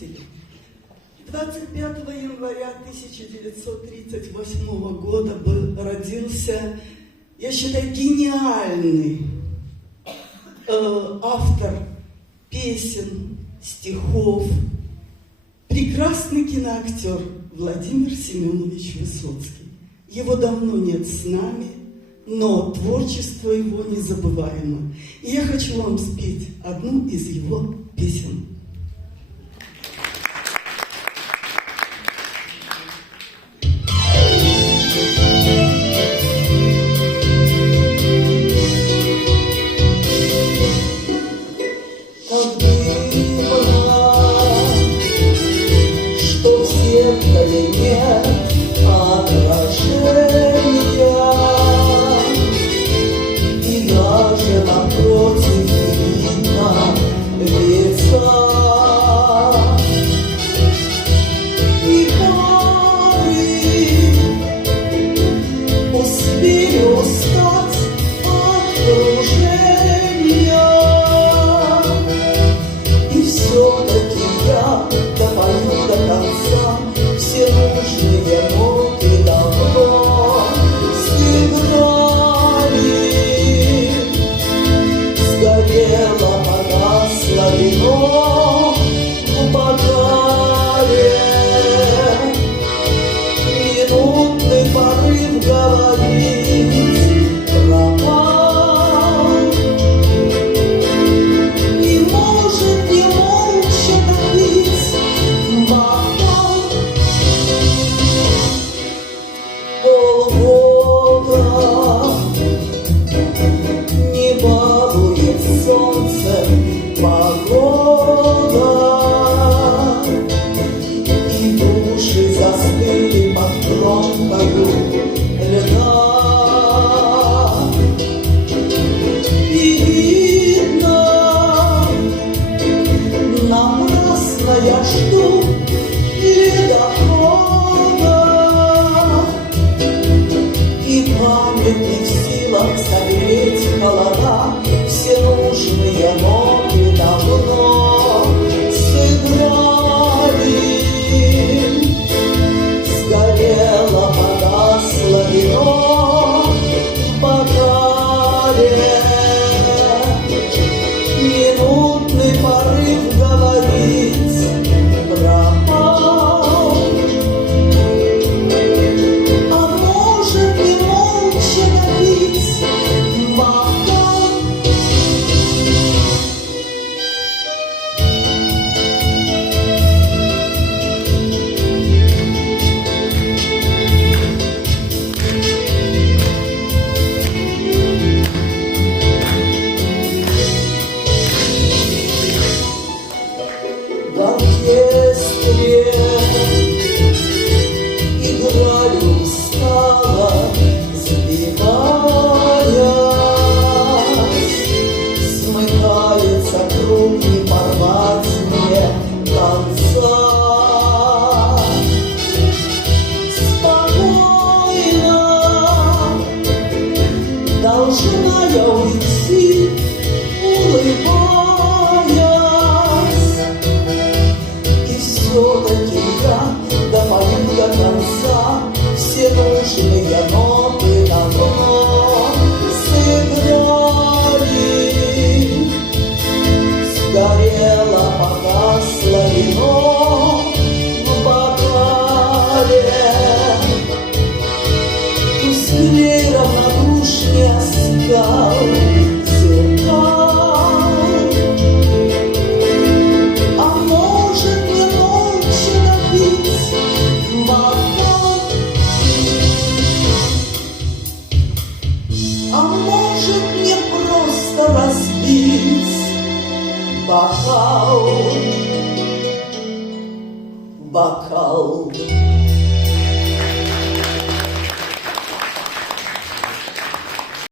зрители! 25 января 1938 года родился, я считаю, гениальный автор песен, стихов, прекрасный киноактер Владимир Семенович Высоцкий. Его давно нет с нами, но творчество его незабываемо. И я хочу вам спеть одну из его песен. Что в зеркале нет отражения, и даже напротив видно лица. И пары успели устать от кружения, и все-таки я допою до конца. Все нужные ноты давно сыграли. Сгорело, погасло вино в бокале. Минутный порыв говорить пропал. И может не молча допить бокал. Полгода не балует солнце погода, и души застыли под кромкою льда. И видно, напрасно я жду ледохода, и память не в силах согреть холода. Все нужные ноты давно сыграли. Сгорело, погасло вино в бокале. Минутный порыв говорить пропал. А может не молча допить бокал. В оркестре играли устало, сбиваясь. Смыкается круг, не порвать мне конца. Спокойно должна я уйти, улыбаясь. И все-таки я допою до конца. Все нужные ноты давно сыграли. Сгорело, погасло вино в бокале. Тусклей равнодушнее скал зеркал. А может не молча допить бокал. А может мне просто разбить бокал. Бокал.